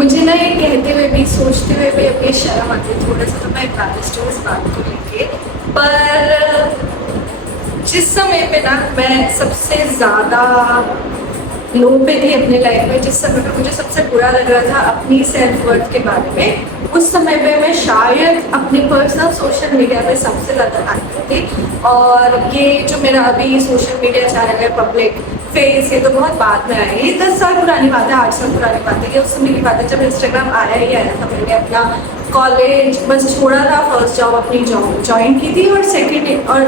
मुझे ना ये कहते हुए भी सोचते हुए भी अब ये शर्म आती है थोड़ा सा, तो मैं एडवांटेज इस बात को लेके। पर जिस समय पे ना मैं सबसे ज़्यादा लो पे थी अपने लाइफ में, जिस समय पे मुझे सबसे बुरा लग रहा था अपनी सेल्फ वर्थ के बारे में, उस समय पे मैं शायद अपनी पर्सनल सोशल मीडिया पे सबसे ज़्यादा एक्टिव थी। और ये जो मेरा अभी सोशल मीडिया चैनल है पब्लिक फेस, ये तो बहुत बाद में आई, ये 10 साल पुरानी बात है, 8 साल पुरानी बात है। ये उस समय की बात है जब इंस्टाग्राम आया ही आया था। मैंने अपना कॉलेज बस छोड़ा था, फर्स्ट जॉब अपनी जॉब ज्वाइन की थी, और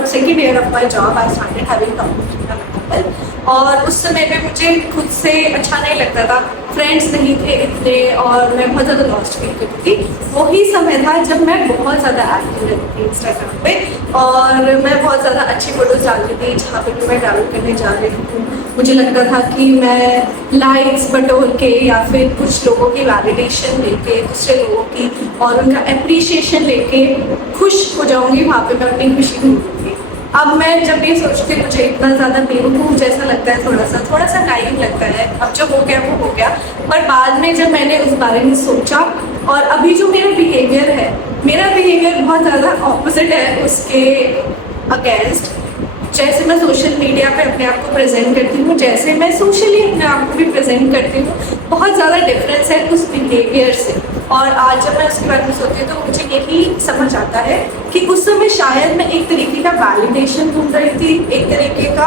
second year of my job I started having communication. और उस समय पे मुझे खुद से अच्छा नहीं लगता था, फ्रेंड्स नहीं थे इतने, और मैं बहुत ज़्यादा लॉस्ट फील करती थी। वही समय था जब मैं बहुत ज़्यादा एक्टिव रहती थी इंस्टाग्राम पे, और मैं बहुत ज़्यादा अच्छी फोटोज डालती थी जहाँ पे मैं ट्रैवल करने जा रही हूँ। मुझे लगता था कि मैं लाइक्स बटोर के या फिर कुछ लोगों की वैलिडेशन लेके, दूसरे लोगों की और उनका अप्रिशिएशन लेके खुश हो जाऊँगी, वहाँ पे मैं अपनी खुशी ढूंढूंगी। अब मैं जब ये सोचती हूँ मुझे इतना ज़्यादा बेवकूफ़ जैसा लगता है, थोड़ा सा नाइव लगता है। अब जो हो गया वो हो गया, पर बाद में जब मैंने उस बारे में सोचा, और अभी जो मेरा बिहेवियर बहुत ज़्यादा ऑपोजिट है उसके अगेंस्ट। जैसे मैं सोशल मीडिया पे अपने आप को प्रेजेंट करती हूँ, जैसे मैं सोशली अपने आप को भी प्रेजेंट करती हूँ, बहुत ज़्यादा डिफरेंस है उस बिहेवियर से। और आज जब मैं उसके बारे में सोचती हूँ तो मुझे यही समझ आता है कि उस समय शायद मैं एक तरीके का वैलिडेशन ढूंढ रही थी, एक तरीके का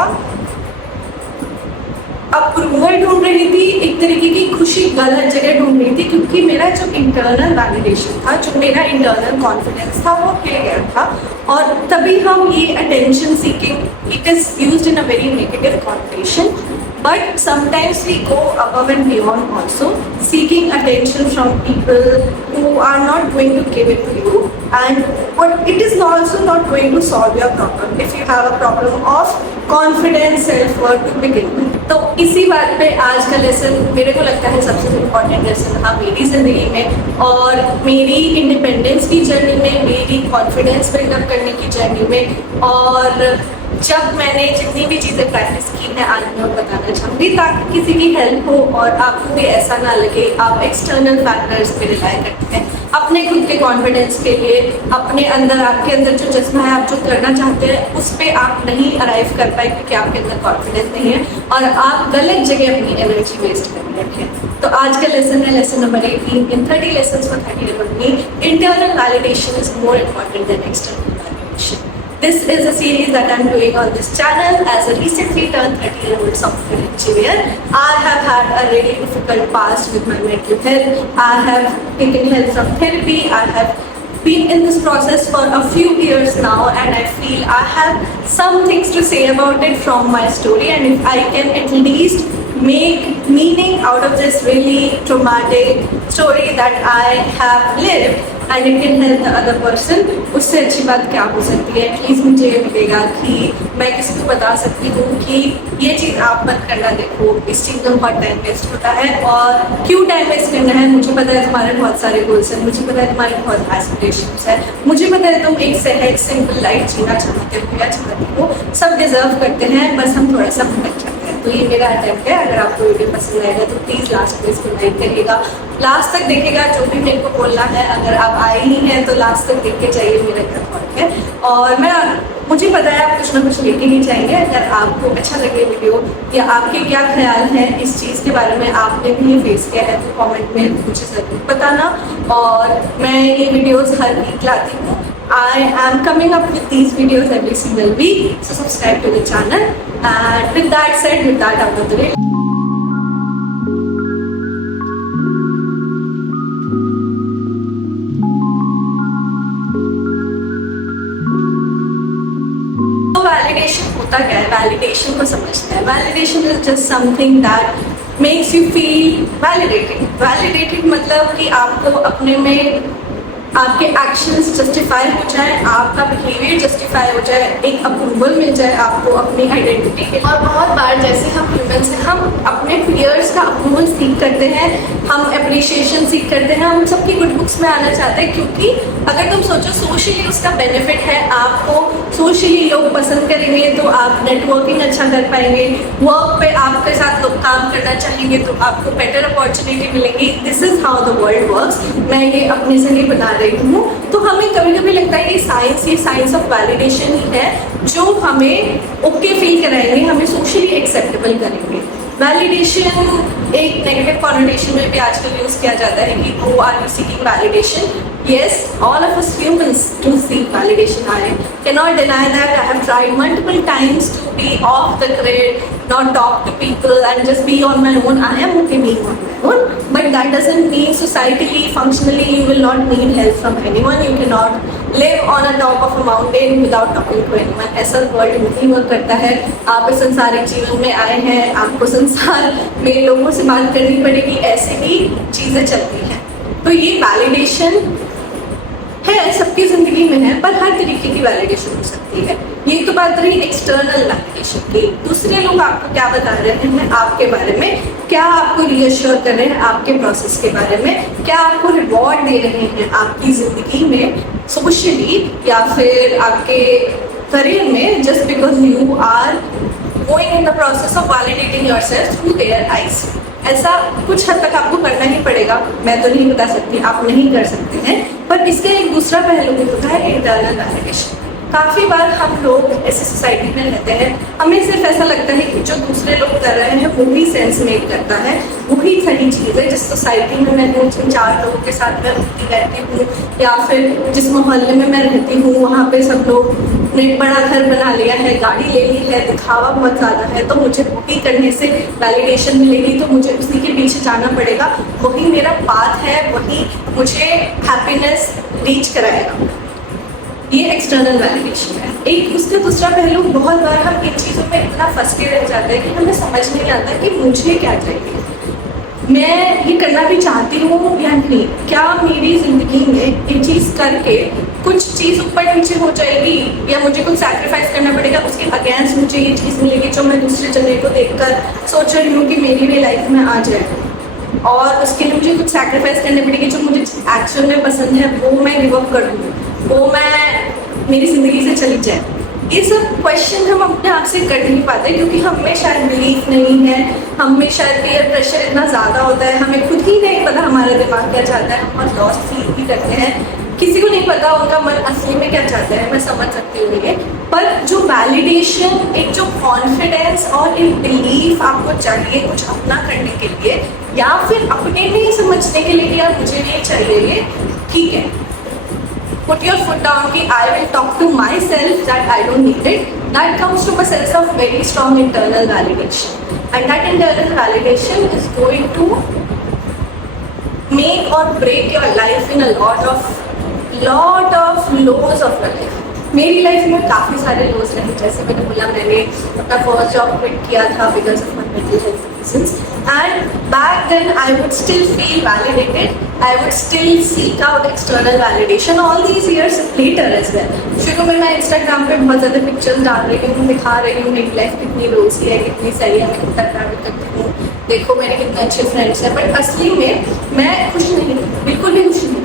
अप्रूवल ढूंढ रही थी, एक तरीके की खुशी गलत जगह ढूंढ रही थी, क्योंकि मेरा जो इंटरनल वैलिडेशन था, जो मेरा इंटरनल कॉन्फिडेंस था, वो हिल गया था। और तभी हम ये attention seeking, it is used in a very negative कॉन्टेशन, but sometimes we go above and beyond also, seeking attention from people who are not going to give it to you, and but it is also not going to solve your problem if you have a problem of confidence, self worth to begin with. तो इसी बात पे आज का lesson मेरे को लगता है सबसे इम्पोर्टेंट लेसन था मेरी ज़िंदगी में, और मेरी इंडिपेंडेंस की जर्नी में, मेरी कॉन्फिडेंस बिल्डअप करने की जर्नी में। और जब मैंने जितनी भी चीज़ें प्रैक्टिस की हैं आज मैं बताना चाहूँगी, ताकि किसी की हेल्प हो और आपको भी ऐसा ना लगे आप एक्सटर्नल फैक्टर्स पे रिलाई करते हैं अपने खुद के कॉन्फिडेंस के लिए। अपने अंदर, आपके अंदर जो जज्बा है, आप जो करना चाहते हैं उस पर आप नहीं अराइव कर पाए क्योंकि आपके अंदर कॉन्फिडेंस नहीं है, और आप गलत जगह अपनी एनर्जी वेस्ट कर रखे हैं। तो आज का लेसन है lesson number 18 in 30 lessons for 30 year old me. Internal validation is more important than external validation. This is a series that I'm doing on this channel as a recently turned 30-year-old software engineer. I have had a really difficult past with my mental health. I have taken help from therapy. I have been in this process for a few years now, and I feel I have some things to say about it from my story, and if I can at least make meaning out of this really traumatic story that I have lived, and it can help the other person, उससे अच्छी बात क्या हो सकती है। At least मुझे ये मिलेगा कि मैं किसी को बता सकती हूँ कि ये चीज़ आप मत करना, देखो इस चीज़ में बहुत टाइम वेस्ट होता है, और क्यों टाइम वेस्ट करना है, मुझे पता है तुम्हारे बहुत सारे गोल्स हैं, मुझे पता है तुम्हारे बहुत एस्पिरेशंस हैं, मुझे पता है तुम एक सहज सिंपल लाइफ जीना चाहते हो या चाहती हो, सब डिजर्व करते हैं, बस हम थोड़ा सा भटक जाते हैं। तो ये मेरा अटेम्प्ट है। अगर आपको वीडियो पसंद आएगा तो प्लीज़ लास्ट में इसको लाइक करिएगा, लास्ट तक देखिएगा जो भी मेरे को बोलना है। अगर आप आए ही हैं तो लास्ट तक देख के जाइए मेरा क्या थॉट है, और मुझे पता है आप कुछ ना कुछ लेके ही जाएंगे। अगर आपको अच्छा लगे वीडियो या आपके क्या ख्याल हैं इस चीज़ के बारे में, आपने भी ये फेस किया है, तो कमेंट में मुझे ज़रूर बताना। और मैं ये वीडियोस हर वीक लाती हूँ। I am coming up with these videos every single week, so subscribe to the channel. And with that said, with that out of the way, validation होता क्या है, validation को समझते हैं। Validation is just something that makes you feel validated. Validated मतलब कि आपको अपने में आपके एक्शंस जस्टिफाई हो जाए, आपका बिहेवियर जस्टिफाई हो जाए, एक अप्रूवल मिल जाए आपको अपनी आइडेंटिटी के। और बहुत बार जैसे हम ह्यूमन्स हैं, हम अपने पीयर्स का अप्रूवल सीख करते हैं, हम अप्रिशिएशन सीख करते हैं, हम सबकी गुड बुक्स में आना चाहते हैं, क्योंकि अगर तुम सोचो सोशली उसका बेनिफिट है, आपको सोशली लोग पसंद करेंगे तो आप नेटवर्किंग अच्छा कर पाएंगे, वर्क पे आपके साथ लोग काम करना चाहेंगे तो आपको बेटर अपॉर्चुनिटी मिलेंगी। This is how the world works. मैं ये अपने से नहीं बना रही हूँ। तो हमें कभी कभी लगता है ये साइंस ऑफ वैलिडेशन ही है जो हमें ओके फील कराएंगे, हमें सोशली एक्सेप्टेबल करेंगे। वैलिडेशन एक नेगेटिव कॉनोटेशन में भी आजकल यूज किया जाता है कि वो are you seeking validation. Yes, all of us humans do seek validation. I cannot deny that. I have tried multiple times to be off the grid, not talk to people and just be on my own. I am okay being on my own, but that doesn't mean societally, functionally, you will not need help from anyone. You cannot live on a top of a mountain without talking to anyone. ऐसा world नहीं work करता है। आप इस संसारिक जीवन में आए हैं, आपको संसार में लोगों से बात करनी पड़ेगी, ऐसे ही चीज़ें चलती हैं। तो ये वैलिडेशन है, सबकी जिंदगी में है, पर हर तरीके की वैलिडेशन हो सकती है। ये तो बात रही एक्सटर्नल वैलिडेशन की। दूसरे लोग आपको क्या बता रहे हैं आपके बारे में, क्या आपको रीअश्योर कर रहे हैं आपके प्रोसेस के बारे में, क्या आपको रिवॉर्ड दे रहे हैं आपकी जिंदगी में सोशली या फिर आपके करियर में, just because you are going in the process of validating yourself through their eyes. ऐसा कुछ हद तक आपको करना ही पड़ेगा, मैं तो नहीं बता सकती, आप नहीं कर सकते हैं। पर इसका एक दूसरा पहलू भी होता है इंटरनल वैलिडेशन। काफ़ी बार हम लोग ऐसी सोसाइटी में रहते हैं, हमें सिर्फ ऐसा लगता है कि जो दूसरे लोग कर रहे हैं वही सेंस मेक करता है, वही सही चीज़ है। जिस सोसाइटी में मैं 2-3-4 लोगों के साथ में उठती रहती हूँ या फिर जिस मोहल्ले में मैं रहती हूँ वहाँ पे सब लोग ने बड़ा घर बना लिया है, गाड़ी ले ली है, दिखावा बहुत ज़्यादा है, तो मुझे वही करने से वैलिडेशन मिलेगी, तो मुझे उसी के पीछे जाना पड़ेगा, वही मेरा पाथ है, वही मुझे हैप्पीनेस रीच कराएगा। ये एक्सटर्नल वैलिडेशन है। एक उसका दूसरा पहलू, बहुत बार हम इन चीज़ों में इतना फंस के रह जाते हैं कि हमें समझ नहीं आता कि मुझे क्या चाहिए, मैं ये करना भी चाहती हूँ या नहीं, क्या मेरी ज़िंदगी में ये चीज़ करके कुछ चीज़ ऊपर नीचे हो जाएगी या मुझे कुछ सैक्रिफाइस करना पड़ेगा, उसके अगेंस्ट मुझे ये चीज़ मिलेगी जो मैं दूसरे जने को देखकर सोच रही हूँ कि मेरी भी लाइफ में आ जाए, और उसके लिए मुझे कुछ सैक्रिफाइस करनी पड़ेगी जो मुझे एक्चुअल में पसंद है वो मैं गिव अप कर दूँ, वो मैं मेरी ज़िंदगी से चली जाए। ये सब क्वेश्चन हम अपने आप से कर नहीं पाते क्योंकि हम में शायद बिलीफ नहीं है, हम में शायद पीयर प्रेशर इतना ज़्यादा होता है, हमें खुद ही नहीं पता हमारा दिमाग क्या चाहता है, हम बहुत लॉस्ट फील भी करते हैं, किसी को नहीं पता उनका मन असली में क्या चाहता है, मैं समझ सकती हूँ ये। पर जो वैलिडेशन, एक जो कॉन्फिडेंस और एक बिलीफ आपको चाहिए कुछ अपना करने के लिए या फिर अपने लिए समझने के लिए कि यार मुझे नहीं चाहिए ये, ठीक है, put your foot down कि I will talk to myself that I don't need it. That comes from a sense of very strong internal validation, and that internal validation is going to make or break your life in a lot of lows of your life. मेरी life में काफ़ी सारे लोज रहे, जैसे मैंने बोला मैंने अपना फर्स्ट जॉब क्विट किया था because of my mental health reasons, and back then I would still feel validated, I would still seek out external validation all these years later as well. शुरू में मैं इंस्टाग्राम पे बहुत ज़्यादा pictures डाल रही हूँ, दिखा रही हूँ मेरी लाइफ कितनी रोजी है, कितनी सही है, मैं कितना ट्रैवल करती हूँ, देखो मेरे कितने अच्छे फ्रेंड्स हैं, बट असली में मैं खुश नहीं हूँ, बिल्कुल भी खुश नहीं हूँ।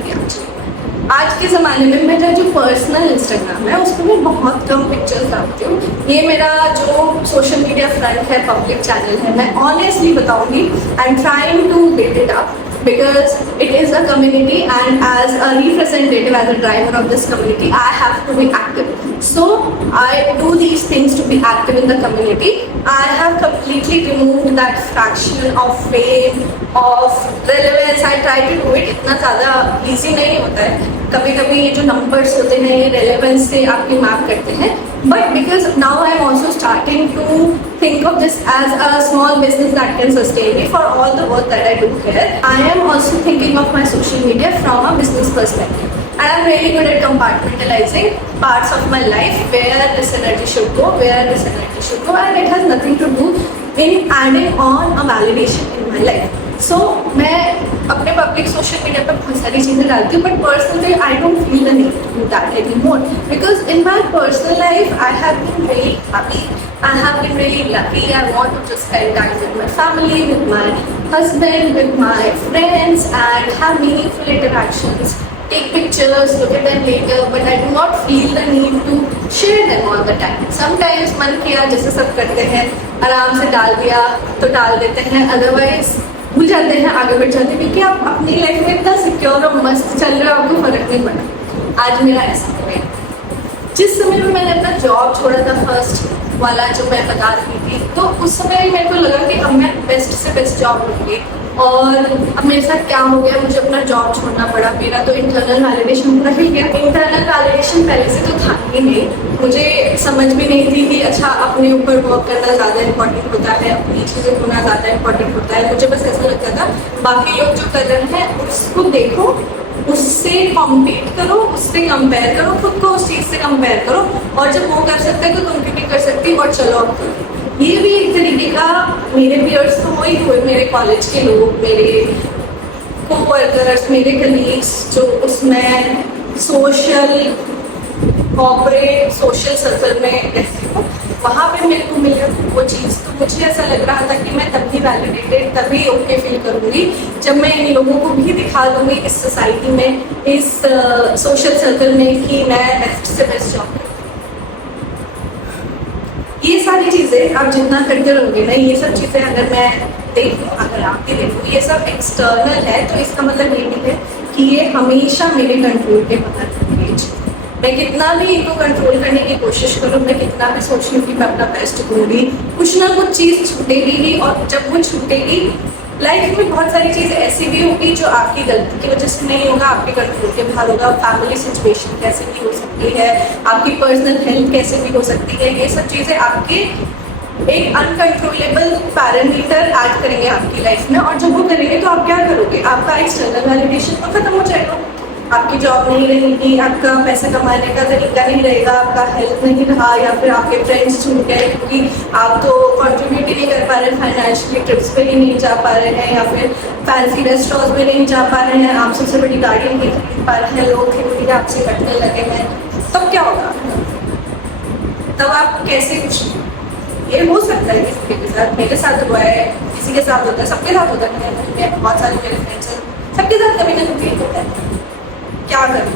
आज के ज़माने में मेरा जो पर्सनल इंस्टाग्राम है उस पर मैं बहुत कम पिक्चर्स डालती हूँ। ये मेरा जो सोशल मीडिया फ्रंट है, पब्लिक चैनल है, मैं ऑनेस्टली बताऊँगी I am trying to build it up because it is a community, and as a representative, as a driver of this community, I have to be active. So I do these things to be active in the community. I have completely removed that fraction of fame, of relevance. I try to do it. इतना ज़्यादा easy नहीं होता है, कभी कभी ये जो numbers होते हैं ये relevance से आपकी मैप करते हैं, but because now I am also starting to think of this as a small business that can sustain me for all the work that I do here, I am also thinking of my social media from a business perspective, and I'm really good at compartmentalizing parts of my life where this energy should go, where this energy should go, and it has nothing to do in adding on a validation in my life. So मैं अपने public social media पर बहुत सारी चीज़ें डालती हूँ, but personally I don't feel the need to do that anymore, because in my personal life I have been very happy, I have been really lucky. I want to just spend time with my family, with my husband, with my friends, and have meaningful interactions. Take pictures, look at them later, but I do not feel the need to share them all the time. Sometimes मन किया जैसे सब करते हैं, आराम से डाल दिया तो डाल देते हैं, otherwise भूल जाते हैं, आगे बढ़ जाते हैं, क्योंकि आप अपनी लाइफ में इतना सिक्योर और मस्त चल रहे हो, आपको फर्क नहीं पड़ा। आज मेरा ऐसा हो गया। जिस समय में मैंने अपना जॉब छोड़ा था, फर्स्ट वाला जो मैं बता रही थी, तो उस समय मेरे को लगा कि अब मैं बेस्ट से बेस्ट जॉब लूँगी, और अब मेरे साथ क्या हो गया, मुझे अपना जॉब छोड़ना पड़ा। मेरा तो इंटरनल वैलिडेशन पूरा हिल गया। इंटरनल वैलिडेशन पहले से तो था ही नहीं, मुझे समझ भी नहीं थी कि अच्छा अपने ऊपर वर्क करना ज़्यादा इंपॉर्टेंट होता है, अपनी चीज़ें होना ज़्यादा इंपॉर्टेंट होता है। मुझे बस ऐसा लगता था बाकी लोग जो कर रहे हैं उसको देखो, उससे कॉम्पीट करो, उससे कंपेयर करो, खुद को उस चीज़ से कंपेयर करो, और जब वो कर सकते हैं तो तुम भी कर सकती, और चलो अब करो। ये भी एक तरीके का, मेरे पीयर्स तो वही हुए, मेरे कॉलेज के लोग, मेरे को-वर्कर्स, मेरे कलीग्स, जो उसमें सोशल कॉर्पोरेट सोशल सर्कल में रहती हूँ, वहाँ पे मेरे को मिला वो चीज़। तो मुझे ऐसा लग रहा था कि मैं तभी वैलिडेटेड, तभी ओके फील करूँगी जब मैं इन लोगों को भी दिखा दूँगी इस सोसाइटी में, इस सोशल सर्कल में, कि मैं बेस्ट से बेस्ट जॉब करूँ। ये सारी चीज़ें आप जितना करते रहोगे ना, ये सब चीज़ें अगर मैं देखूँ, अगर आप भी देखो, ये सब एक्सटर्नल है, तो इसका मतलब ये नहीं है कि ये हमेशा मेरे कंट्रोल के बाहर होंगे। मैं कितना भी इनको कंट्रोल करने की कोशिश करूँ, मैं कितना भी सोच लूँ कि मैं अपना बेस्ट दूँगी, कुछ ना कुछ चीज़ छूटेगी ही, और जब वो छूटेगी, लाइफ में बहुत सारी चीज़ ऐसी भी होगी जो आपकी गलती की वजह से नहीं होगा, आपके कंट्रोल के बाहर होगा। फैमिली सिचुएशन कैसे भी हो सकती है, आपकी पर्सनल हेल्थ कैसे भी हो सकती है, ये सब चीज़ें आपके एक अनकंट्रोलेबल पैरामीटर ऐड करेंगे आपकी लाइफ में, और जब वो करेंगे तो आप क्या करोगे, आपका एक्सटर्नल वैलिडेशन तो खत्म हो जाएगा, आपकी जॉब नहीं रहेगी, आपका पैसा कमाने का तरीका नहीं रहेगा, आपका हेल्थ नहीं रहा, या फिर आपके फ्रेंड्स छूट गए क्योंकि आप तो कंट्रीब्यूट ही नहीं कर पा रहे फाइनेंशियली, ट्रिप्स पे ही नहीं जा पा रहे हैं, या फिर फैंसी रेस्टोरेंट्स में नहीं जा पा रहे हैं, आप सबसे बड़ी गाड़ी नहीं खरीद पा रहे हैं, लोग खरीद के आपसे कटने लगे हैं, तब क्या होगा? तब आप कैसे कुछ, ये हो सकता है किसी के साथ, मेरे साथ हुआ है, किसी के साथ होता है, सबके साथ होता है, बहुत सारे मेरे फ्रेंड्स हैं, सबके साथ कभी ना कभी होता है। क्या करूँ?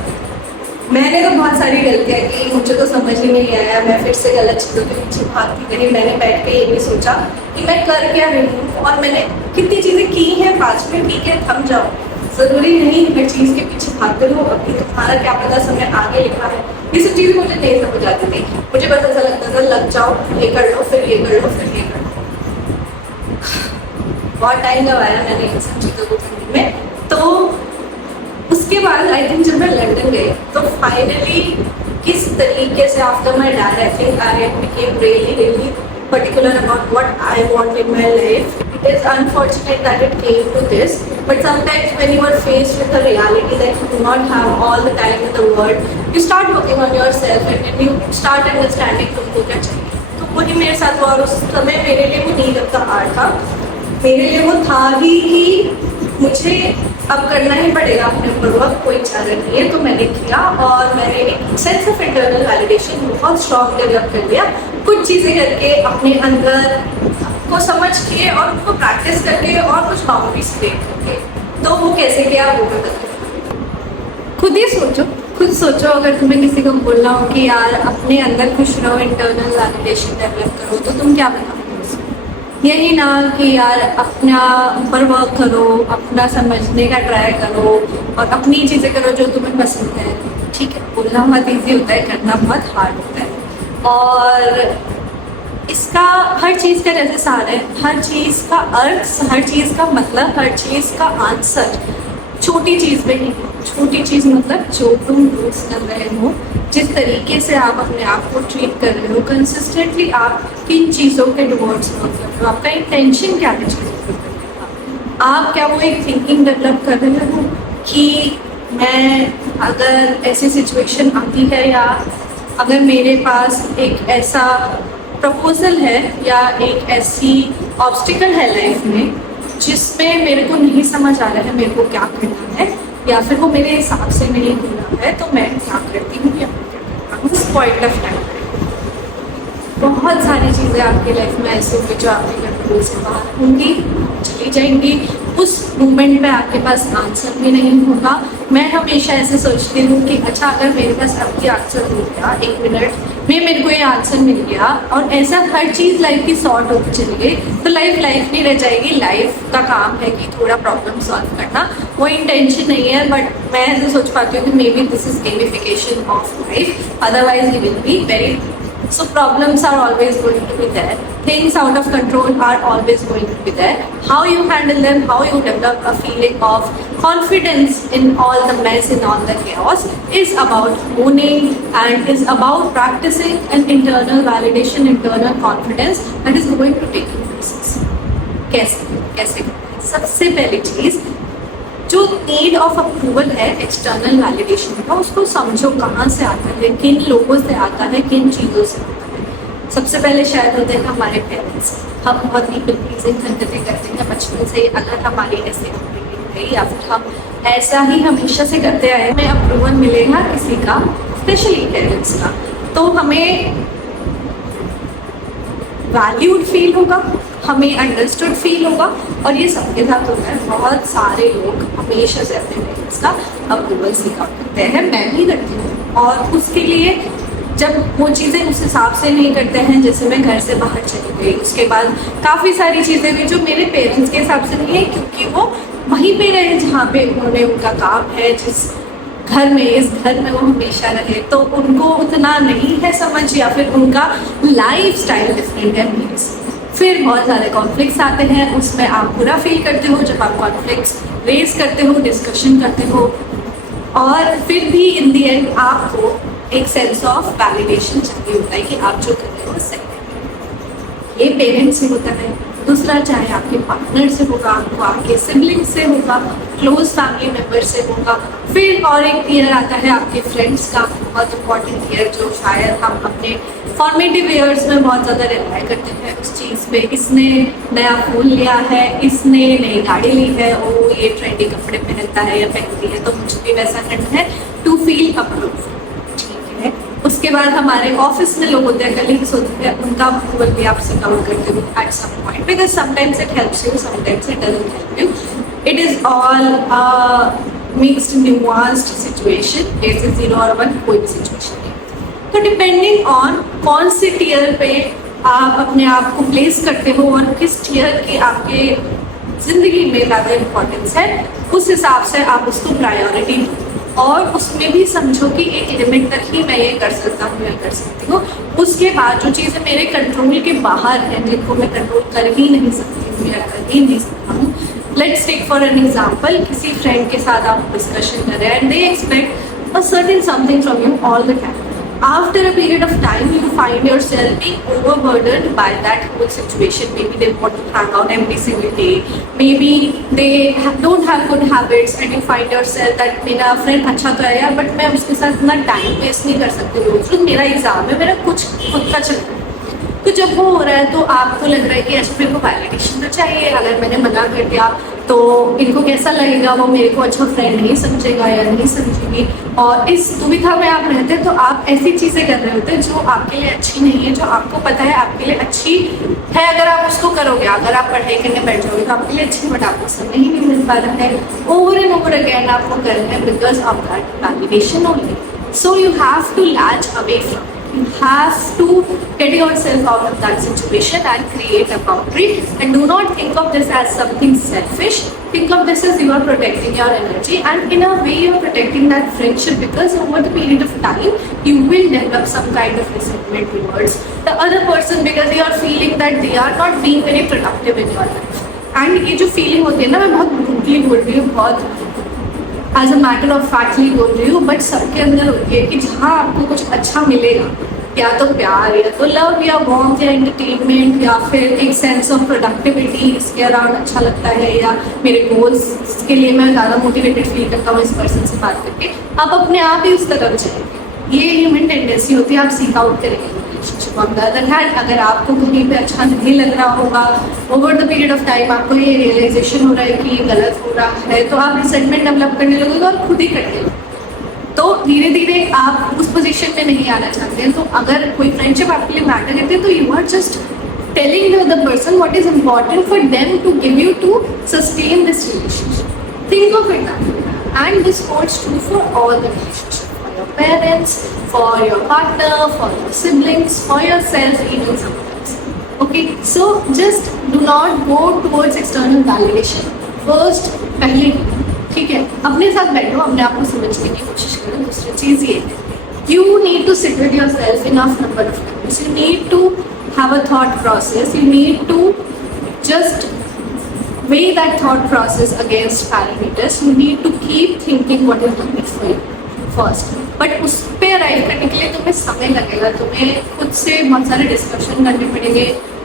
मैंने तो बहुत सारी गलतियाँ की, मुझे तो समझ ही नहीं आया, मैं फिर से गलत चीज़ों के पीछे भागती रही। मैंने बैठ के ये भी सोचा कि मैं कर क्या रही हूँ, और मैंने कितनी चीज़ें की हैं, पास में ठीक है, थम जाओ, ज़रूरी नहीं हर चीज़ के पीछे भागते रहो, अभी तुम्हारा क्या पता समय आगे लिखा है। ये सब चीज़ें मुझे नहीं समझ आती थी, मुझे बस ऐसा लगता था लग जाओ, ये कर लो, फिर ये कर लो, फिर ये कर लो। बहुत टाइम लगाया मैंने इन सब चीज़ों को करने में। तो उसके बाद आई थिंक जब मैं लंदन गई, तो फाइनली किस तरीके से after my dad I think I became really particular about what I want in my life. It is unfortunate that it came to this, but sometimes when you are faced with a reality that you do not have all the time in the world, you start working on yourself and then you start understanding तुमको क्या चाहिए। तो वही मेरे साथ हुआ, और उस समय मेरे लिए वो नीड ऑफ द आवर था, मेरे लिए वो था ही कि मुझे अब करना ही पड़ेगा अपने ऊपर वर्क, कोई चारा नहीं है। तो मैंने किया, और मैंने एक सेंस ऑफ इंटरनल वैलिडेशन बहुत स्ट्रॉन्ग डेवलप कर लिया, कुछ चीज़ें करके, अपने अंदर को समझ के, और उनको प्रैक्टिस करके, और कुछ बाउंड्रीज क्रिएट करके। तो वो कैसे किया वो मैं बताऊँ। खुद ही सोचो, खुद सोचो, अगर तुम्हें किसी को बोलना हो कि यार अपने अंदर खुश रहो, इंटरनल वैलिडेशन डेवलप करो, तो तुम क्या बताओ? यही ना कि यार अपना ऊपर वर्क करो, अपना समझने का ट्राई करो, और अपनी चीज़ें करो जो तुम्हें पसंद है। ठीक है, बोलना बहुत ईजी होता है, करना बहुत हार्ड होता है, और इसका हर चीज़ का जैसे सार है, हर चीज़ का अर्थ, हर चीज़ का मतलब, हर चीज़ का आंसर छोटी चीज़ में ही। छोटी चीज़ मतलब जो तुम रोज कर रहे हो, जिस तरीके से आप अपने आप को ट्रीट कर रहे हो, कंसिस्टेंटली आप किन चीज़ों के टुवर्ड्स वर्क कर रहे हो, आपका इंटेंशन क्या है चीज़ों को करने का, आप क्या वो एक थिंकिंग डेवलप कर रहे हो कि मैं अगर ऐसी सिचुएशन आती है, या अगर मेरे पास एक ऐसा प्रपोजल है, या एक ऐसी ऑब्स्टिकल है लाइफ में जिसमें मेरे को नहीं समझ आ रहा है मेरे को क्या करना है, या फिर वो मेरे हिसाब से नहीं हुआ है, तो मैं क्या करती हूँ या उस पॉइंट ऑफ टाइम बहुत सारी चीज़ें आपकी लाइफ में ऐसी होंगी जो आपके कंट्रोल से बाहर होंगी, चली जाएंगी। उस मोमेंट पे आपके पास आंसर भी नहीं होगा। मैं हमेशा ऐसे सोचती हूँ कि अच्छा, अगर मेरे पास अब की आंसर हो गया, 1 मिनट में मेरे को ये आंसर मिल गया और ऐसा हर चीज़ लाइफ की सॉर्ट होती चली गई, तो लाइफ नहीं रह जाएगी। लाइफ का काम है कि थोड़ा प्रॉब्लम सॉल्व करना, वो इंटेंशन नहीं है, बट मैं ऐसे सोच पाती हूँ कि may be this is gamification of life, otherwise you will be very so problems are always going to be there, things out of control are always going to be there. How you handle them, how you develop a feeling of confidence in all the mess, in all the chaos, is about owning and is about practicing an internal validation, internal confidence that is going to take you places. कैसे सबसे पहली चीज, जो need of approval है external validation का, उसको समझो कहाँ से आता है, किन लोगों से आता है, किन चीज़ों से आता है। सबसे पहले शायद होते हैं हमारे पेरेंट्स। हम बहुत पीपल प्लीजिंग हरकतें करते हैं बचपन से, अगर हमारी ऐसे अपब्रिंगिंग है या फिर हम ऐसा ही हमेशा से करते आए, हमें अप्रूवल मिलेगा किसी का, स्पेशली पेरेंट्स का, तो हमें वैल्यूड फील होगा, हमें अंडरस्टूड फील होगा। और ये सबके साथ होता है, बहुत सारे लोग हमेशा से अपने पेरेंट्स का अप्रूवल सीखा करते हैं, मैं भी करती हूँ। और उसके लिए जब वो चीज़ें उस हिसाब से नहीं करते हैं, जैसे मैं घर से बाहर चली गई, उसके बाद काफ़ी सारी चीज़ें भी जो मेरे पेरेंट्स के हिसाब से नहीं है, क्योंकि वो वहीं पे रहे जहाँ पे उन्होंने उनका काम है, जिस घर में, इस घर में वो हमेशा रहे, तो उनको उतना नहीं है समझ, या फिर उनका लाइफ स्टाइल डिफरेंट है मेरे से। फिर बहुत सारे कॉन्फ्लिक्ट्स आते हैं, उसमें आप बुरा फील करते हो जब आप कॉन्फ्लिक्ट्स रेज करते हो, डिस्कशन करते हो, और फिर भी इन दी एंड आपको एक सेंस ऑफ वैलिडेशन चाहिए होता है कि आप जो कर रहे हो सही है। ये पेरेंट्स से होता है। दूसरा, चाहे आपके पार्टनर से होगा, आपको आपके सिबलिंग से होगा, क्लोज फैमिली मेम्बर से होगा। फिर और एक ईयर आता है आपके फ्रेंड्स का, बहुत इंपॉर्टेंट ईयर, जो शायद हम अपने फॉर्मेटिव ईयर्स में बहुत ज़्यादा रिलाय करते हैं उस चीज़ पे। इसने नया फ़ोन लिया है, इसने नई गाड़ी ली है, वो ये ट्रेंडी कपड़े पहनता है या पहनती है, तो मुझे भी वैसा करना है, टू फील अप्रूव। ठीक है। उसके बाद हमारे ऑफिस में लोग होते हैं, कलीग्स होते हैं, उनका अप्रूवल भी आप सीक आउट करते हो at some point, because sometimes it helps you, sometimes it doesn't help you. It is all mixed nuanced situation, जैसे 0 और 1 कोई भी सिचुएशन नहीं। तो डिपेंडिंग ऑन कौन से टीयर पे आप अपने आप को प्लेस करते हो और किस टीयर की आपके ज़िंदगी में ज़्यादा इम्पोर्टेंस है, उस हिसाब से आप उसको प्रायोरिटी दो। और उसमें भी समझो कि एक लिमिट तक ही मैं ये कर सकता हूँ या कर सकती हूँ, उसके बाद जो चीज़ें मेरे कंट्रोल के बाहर हैं, जिनको मैं कंट्रोल कर ही नहीं सकती हूँ या कर ही नहीं सकता हूँ। Let's take for an example, किसी फ्रेंड के साथ आप डिस्कशन कर रहे हैं and they expect a certain something from you all the time. After a period of time, you find yourself being overburdened by that whole situation. Maybe they want to hang out every single day. Maybe they don't have good habits, and you find yourself that मेरा friend अच्छा तो है यार, but मैं उसके साथ इतना time waste नहीं कर सकती रोज। मेरा एग्जाम है, मेरा कुछ खुद का चल रहा है, तो जब वो हो रहा है तो आपको लग रहा है कि अच्छा मेरे को वैलिडेशन तो चाहिए। अगर मैंने मना कर दिया तो इनको कैसा लगेगा, वो मेरे को अच्छा फ्रेंड नहीं समझेगा या नहीं समझेगी। और इस दुविधा में आप रहते हैं, तो आप ऐसी चीज़ें कर रहे होते हैं जो आपके लिए अच्छी नहीं है, जो आपको पता है आपके लिए अच्छी है। अगर आप उसको करोगे, अगर आप पढ़ाई करने बैठ जाओगे तो आपके लिए अच्छी, बट आपको समय ही नहीं मिल पा रहा है। ओवर एंड ओवर अगेन आपको करना है because of that validation only. So you have to latch away from, you have to get yourself out of that situation and create a boundary, and do not think of this as something selfish. Think of this as you are protecting your energy, and in a way you are protecting that friendship, because over the period of time you will develop some kind of resentment towards the other person because you are feeling that they are not being very productive in your life. And ये जो feeling होती है ना, मैं बहुत brutally बोल रही हूँ, बहुत as a matter of factly बोल रही हूँ, बट सबके अंदर होती है कि जहाँ आपको कुछ अच्छा मिलेगा, या तो प्यार, या तो लव, या वार्मथ, या एंटरटेनमेंट, या फिर एक सेंस ऑफ प्रोडक्टिविटी इसके अराउंड अच्छा लगता है, या मेरे गोल्स के लिए मैं ज़्यादा मोटिवेटेड फील करता हूँ इस पर्सन से बात करके, आप अपने आप ही उस तरफ जाएंगे। ये ह्यूमन टेंडेंसी होती है, आप सीक आउट करेंगे relationship. On the other hand, अगर आपको कहीं पे अच्छा नहीं लग रहा होगा, over the period of time आपको ये रियलाइजेशन हो रहा है कि ये गलत हो रहा है, तो आप रिसेंटमेंट डेवलप करने लगोगे और खुद ही करने लगोगे। तो धीरे धीरे आप उस पोजीशन में नहीं आना चाहते हैं। तो अगर कोई फ्रेंडशिप आपके लिए मैटर करती है, तो you are just telling the person what is important for them to give you to sustain this relationship. Think of it that way. And this holds true for all the relationships. For your parents, for your partner, for your siblings, for yourself, even sometimes. Okay, so just do not go towards external validation. First, पहले ठीक है, अपने साथ बैठो, अपने आप को समझने की कोशिश करो। दूसरी चीज़ ये है, you need to sit with yourself enough number of times. You need to have a thought process. You need to just weigh that thought process against parameters. You need to keep thinking what is the best for you first. But उस पे arrive करने के लिए तुम्हें समय लगेगा। तुम्हें खुद से बहुत सारे डिस्कशन करने पड़ेंगे,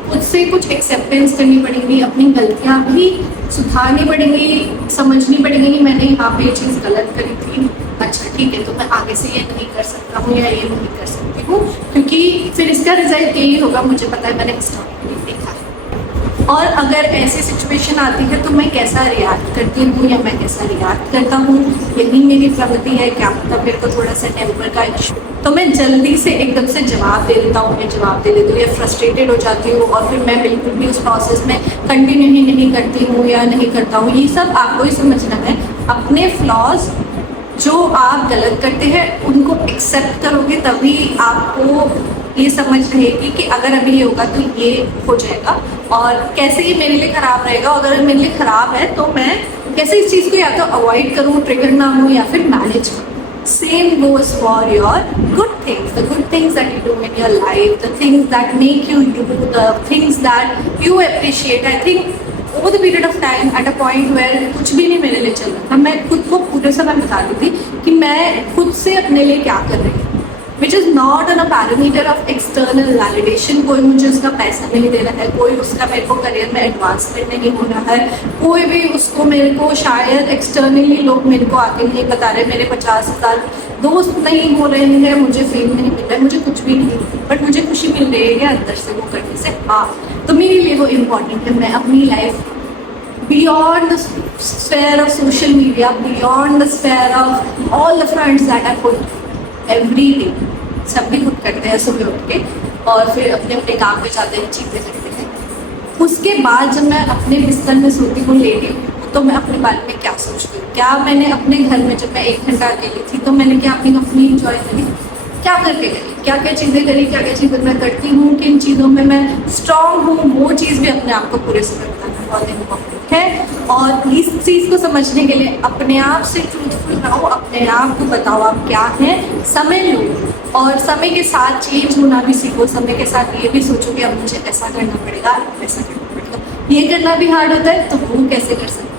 खुद से कुछ एक्सेप्टेंस करनी पड़ेगी, अपनी गलतियाँ भी सुधारनी पड़ेंगी, समझनी पड़ेगी कि मैंने यहाँ पे ये चीज़ गलत करी थी। अच्छा ठीक है, तो मैं आगे से ये नहीं कर सकता हूँ या ये नहीं कर सकती हूँ, क्योंकि फिर इसका रिजल्ट यही होगा, मुझे पता है, मैंने इस टॉपिक में देखा है। और अगर ऐसी सिचुएशन आती है तो मैं कैसा रिएक्ट करती हूँ या मैं कैसा रिएक्ट करता हूँ, यही मेरी प्रगति है क्या? मतलब मेरे को थोड़ा सा टेम्पर का इशू, तो मैं जल्दी से एकदम से जवाब दे देता हूँ, मैं जवाब दे देती हूँ या फ्रस्ट्रेटेड हो जाती हूँ और फिर मैं बिल्कुल भी उस प्रोसेस में कंटिन्यू ही नहीं करती हूँ या नहीं करता हूँ। ये सब आपको ही समझना है। अपने फ्लॉज जो आप गलत करते हैं उनको एक्सेप्ट करोगे, तभी आपको ये समझ रहेगी कि अगर अभी ये होगा तो ये हो जाएगा और कैसे ये मेरे लिए ख़राब रहेगा। अगर मेरे लिए ख़राब है तो मैं कैसे इस चीज़ को या तो अवॉइड करूँ, ट्रिगर ना हो, या फिर मैनेज करूँ। Same goes for your good things, the good things that you do in your life, the things that make you you, the things that you appreciate. I think over the period of time, at a point where कुछ भी नहीं मेरे लिए चल रहा था, मैं खुद को पूरे समय बता रही थी कि मैं खुद से अपने लिए क्या कर रही हूँ, which is not on a parameter of external validation. कोई मुझे उसका पैसा नहीं दे रहा है, कोई उसका मेरे को करियर में एडवांसमेंट नहीं हो रहा है, कोई भी उसको मेरे को शायद एक्सटर्नली लोग मेरे को आके नहीं बता रहे, मेरे 50,000 दोस्त नहीं हो रहे हैं, मुझे फेम नहीं मिल रहा है, मुझे कुछ भी नहीं, बट मुझे खुशी मिल रही है अंदर से वो करने से। हाँ, तो मेरे लिए वो इम्पॉर्टेंट है। मैं अपनी life beyond the sphere of social media, beyond the sphere of all the fronts that I put every day, सब भी खुद करते हैं सुबह उठ के और फिर अपने अपने काम पे जाते हैं, चीज़ें करते हैं। उसके बाद जब मैं अपने बिस्तर में सोती हूँ, लेटी हूँ, तो मैं अपने बारे में क्या सोचती हूँ? क्या मैंने अपने घर में जब मैं 1 घंटा अकेली थी तो मैंने क्या अपनी कंपनी इंजॉय करी? क्या करके करी? क्या क्या चीज़ें करी? क्या क्या चीज़ें मैं करती हूँ? किन चीज़ों में मैं स्ट्रांग हूँ? वो चीज़ भी अपने आप को पूरे से बताना बहुत इम्पोर्टेंट है। और इस चीज़ को समझने के लिए अपने आप से ट्रूथफुल रहो, अपने आप को बताओ आप क्या हैं, समय लो और समय के साथ चेंज होना भी सीखो। समय के साथ ये भी सोचो कि अब मुझे ऐसा करना पड़ेगा, ऐसा करना पड़ेगा। ये करना भी हार्ड होता है तो वो कैसे कर सकते